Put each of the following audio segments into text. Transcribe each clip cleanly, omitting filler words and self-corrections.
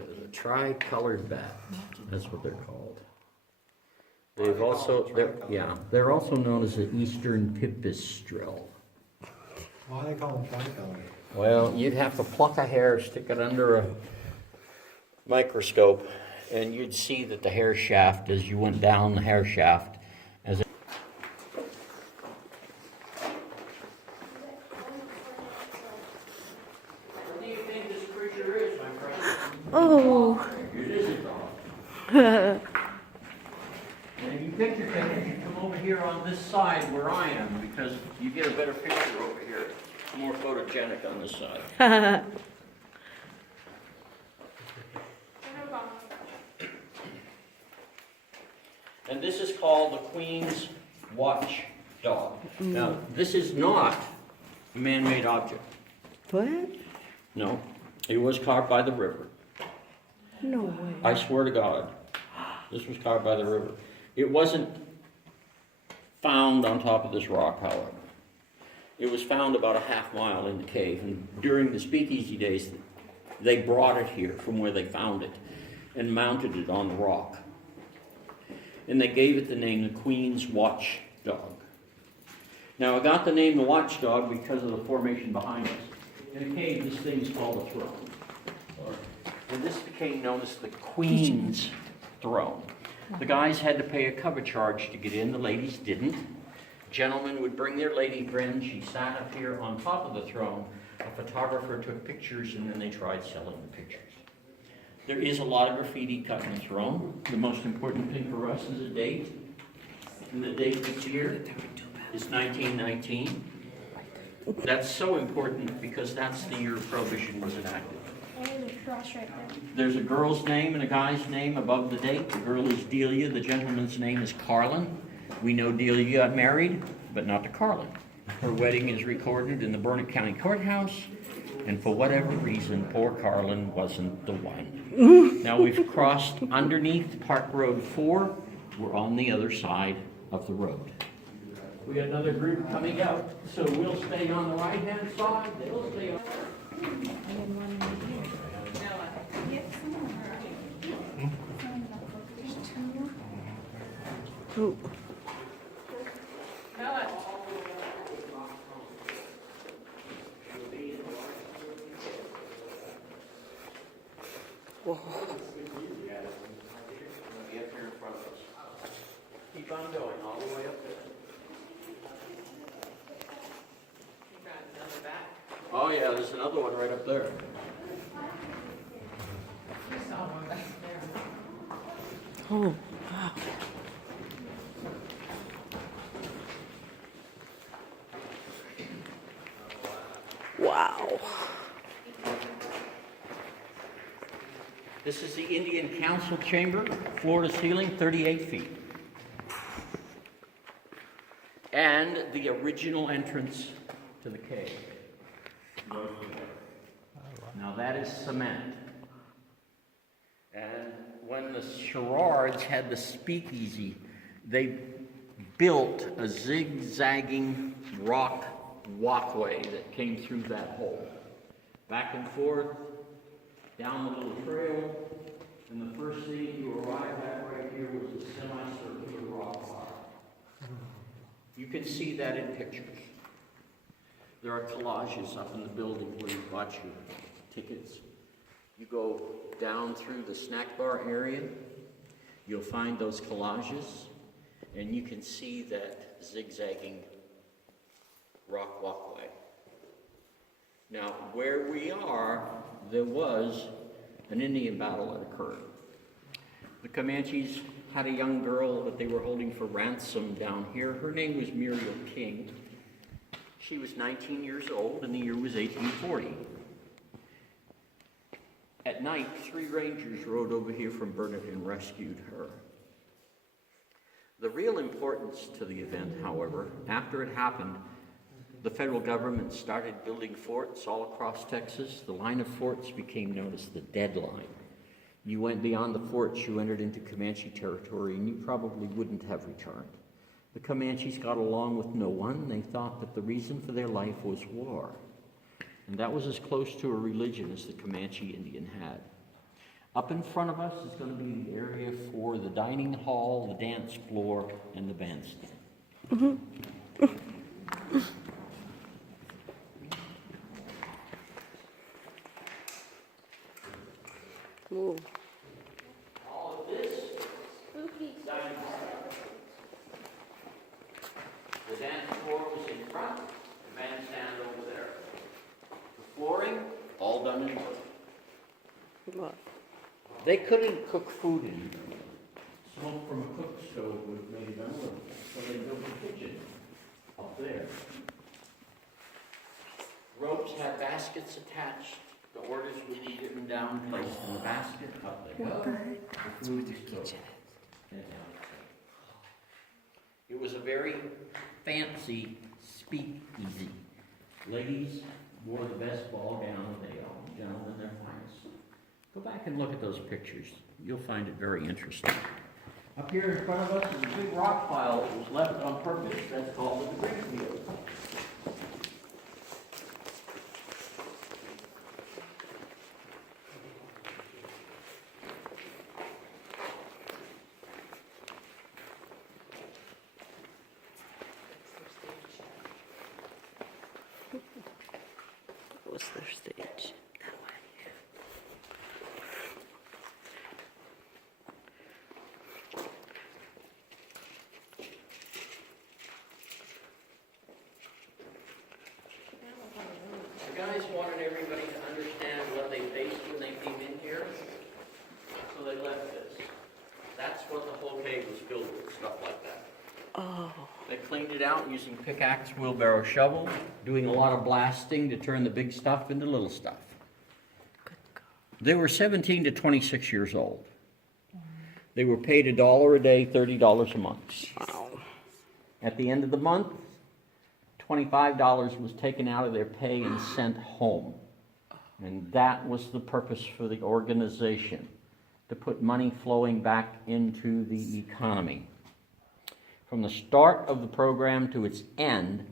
the tri-colored bat. That's what they're called. They've also, they're also known as the eastern pipistrelle. Why do they call them tricolor? Well, you'd have to pluck a hair, stick it under a microscope, and you'd see that the hair shaft, as you went down the hair shaft, as it... What do you think this creature is, my friend? Oh. It is a dog. And if you picture things, you come over here on this side where I am, because you get a better picture over here. It's more photogenic on this side. And this is called the Queen's watchdog. Now, this is not a man-made object. What? No, it was carved by the river. No way. I swear to God, this was carved by the river. It wasn't found on top of this rock, however. It was found about a half mile in the cave, and during the speakeasy days, they brought it here from where they found it and mounted it on the rock. And they gave it the name the Queen's Watchdog. Now, I got the name the Watchdog because of the formation behind us. In a cave, this thing is called a throne. And this became known as the Queen's Throne. The guys had to pay a cover charge to get in, the ladies didn't. Gentlemen would bring their lady friend, she sat up here on top of the throne, a photographer took pictures, and then they tried selling the pictures. There is a lot of graffiti cut in the throne. The most important thing for us is a date. And the date this year is 1919. That's so important because that's the year Prohibition was enacted. There's a cross right there. There's a girl's name and a guy's name above the date. The girl is Delia. The gentleman's name is Carlin. We know Delia got married, but not to Carlin. Her wedding is recorded in the Burnett County Courthouse, and for whatever reason, poor Carlin wasn't the one. Now we've crossed underneath Park Road 4. We're on the other side of the road. We got another group coming out, so we'll stay on the right-hand side. They'll stay on. Oh. Whoa. Keep on going all the way up there. Oh yeah, there's another one right up there. Oh, wow. Wow. This is the Indian Council Chamber, floor to ceiling, 38 feet. And the original entrance to the cave. Now that is cement. And when the Sherrards had the speakeasy, they built a zigzagging rock walkway that came through that hole. Back and forth, down the little trail, and the first thing you arrive at right here was a semicircular rock pile. You can see that in pictures. There are collages up in the building where you bought your tickets. You go down through the snack bar area, you'll find those collages, and you can see that zigzagging rock walkway. Now, where we are, there was an Indian battle that occurred. The Comanches had a young girl that they were holding for ransom down here. Her name was Muriel King. She was 19 years old, and the year was 1840. At night, 3 rangers rode over here from Burnett and rescued her. The real importance to the event, however, after it happened, the federal government started building forts all across Texas. The line of forts became known as the Dead Line. You went beyond the forts, you entered into Comanche territory, and you probably wouldn't have returned. The Comanches got along with no one. They thought that the reason for their life was war. And that was as close to a religion as the Comanche Indian had. Up in front of us is going to be the area for the dining hall, the dance floor, and the bandstand. Ooh. All of this Spooky. dining hall. The dance floor was in front, the bandstand over there. The flooring, all done in wood. What? They couldn't cook food in here. Smoke from a cook stove was made unlivable, so they built a kitchen up there. Ropes had baskets attached. The orders would be given down, placed in the basket, up they go. The food was cooked. And down it came. It was a very fancy speakeasy. Ladies wore the best ball gown they owned, gentlemen their finest. Go back and look at those pictures. You'll find it very interesting. Up here in front of us is a big rock pile that was left on purpose. That's called the debris field. What was their stage? The guys wanted everybody to understand what they faced when they came in here, so they left this. That's what the whole cave was filled with, stuff like that. Oh. They cleaned it out using pickaxe, wheelbarrow, shovel, doing a lot of blasting to turn the big stuff into little stuff. They were 17 to 26 years old. They were paid $1 a day, $30 a month. Wow. At the end of the month, $25 was taken out of their pay and sent home. And that was the purpose for the organization, to put money flowing back into the economy. From the start of the program to its end,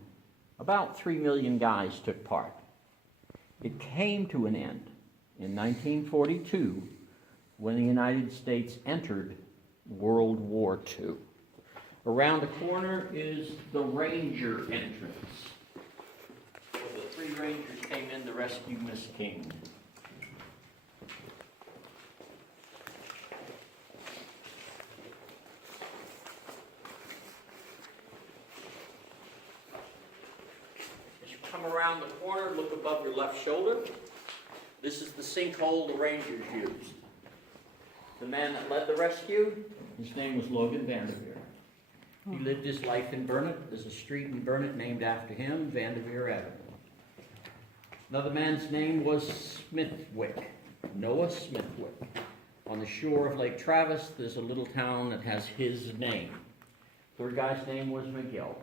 about 3 million guys took part. It came to an end in 1942 when the United States entered World War II. Around the corner is the Ranger entrance, where the 3 Rangers came in to rescue Miss King. As you come around the corner, look above your left shoulder. This is the sinkhole the Rangers used. The man that led the rescue, his name was Logan Vanderveer. He lived his life in Burnett. There's a street in Burnett named after him, Vanderveer Avenue. Another man's name was Smithwick, Noah Smithwick. On the shore of Lake Travis, there's a little town that has his name. Third guy's name was McGill.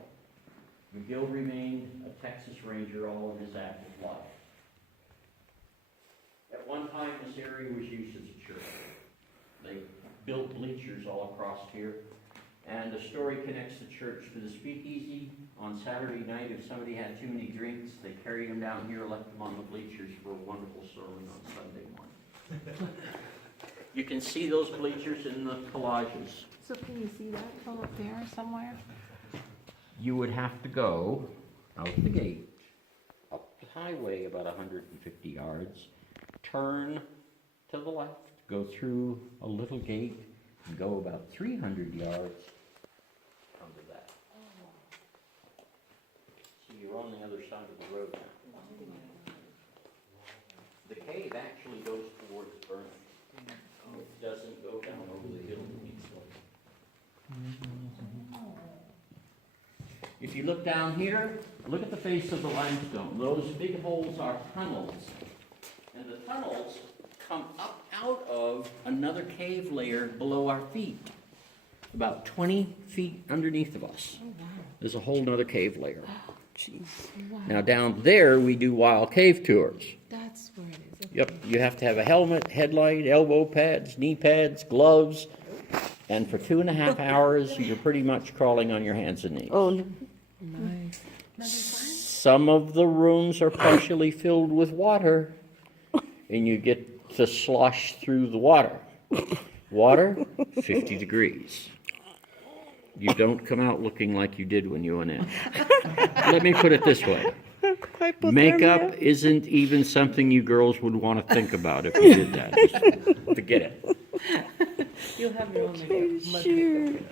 McGill remained a Texas Ranger all of his active life. At one time, this area was used as a church. They built bleachers all across here. And the story connects the church to the speakeasy. On Saturday night, if somebody had too many drinks, they carried them down here, left them on the bleachers for a wonderful sermon on Sunday morning. You can see those bleachers in the collages. So can you see that from up there somewhere? You would have to go out the gate, up the highway about 150 yards, turn to the left, go through a little gate, and go about 300 yards under that. So you're on the other side of the road now. The cave actually goes towards Burnett. It doesn't go down over the hill to East Lake. If you look down here, look at the face of the limestone. Those big holes are tunnels. And the tunnels come up out of another cave layer below our feet. About 20 feet underneath of us. There's a whole nother cave layer. Jeez. Now down there, we do wild cave tours. That's where it is. Okay. Yep, you have to have a helmet, headlight, elbow pads, knee pads, gloves. And for 2.5 hours, you're pretty much crawling on your hands and knees. Oh, no. Nice. Some of the rooms are partially filled with water, and you get to slosh through the water. Water, 50 degrees. You don't come out looking like you did when you went in. Let me put it this way. Makeup isn't even something you girls would want to think about if you did that. Just forget it. You'll have your own makeup. Mud Sure. makeup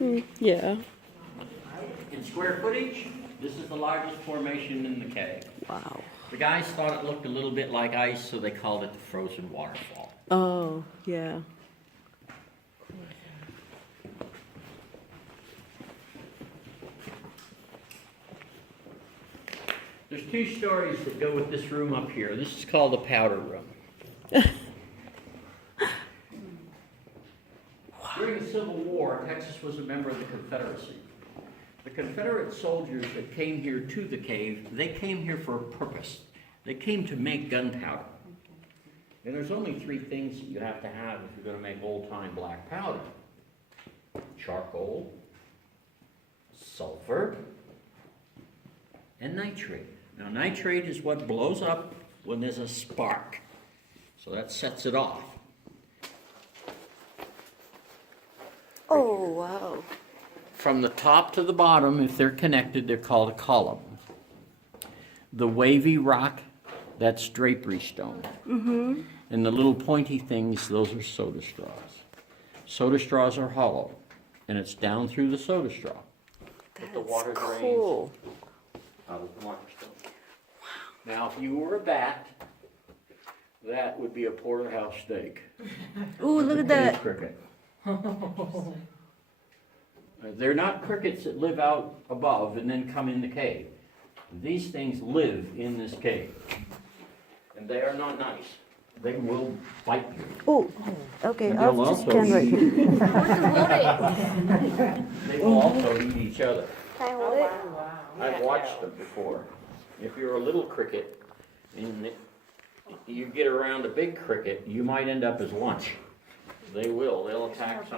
on. Yeah. In square footage, this is the largest formation in the cave. Wow. The guys thought it looked a little bit like ice, so they called it the frozen waterfall. Oh, yeah. There's two stories that go with this room up here. This is called the powder room. During the Civil War, Texas was a member of the Confederacy. The Confederate soldiers that came here to the cave, they came here for a purpose. They came to make gunpowder. And there's only three things that you have to have if you're going to make old-time black powder. Charcoal, sulfur, and nitrate. Now, nitrate is what blows up when there's a spark. So that sets it off. Oh, wow. From the top to the bottom, if they're connected, they're called a column. The wavy rock, that's drapery stone. Mm-hmm. And the little pointy things, those are soda straws. Soda straws are hollow, and it's down through the soda straw. That the water Cool. out of the limestone. Now, if you were a bat, that would be a porterhouse steak. Ooh, look at Cave that. cricket. They're not crickets that live out above and then come in the cave. These things live in this cave. And they are not nice. They will bite you. Oh, okay. And I'll they'll just also stand right here. They will also eat each other. Can I hold it? I've watched them before. If you're a little cricket and you get around a big cricket, you might end up as lunch. They will. They'll attack somebody.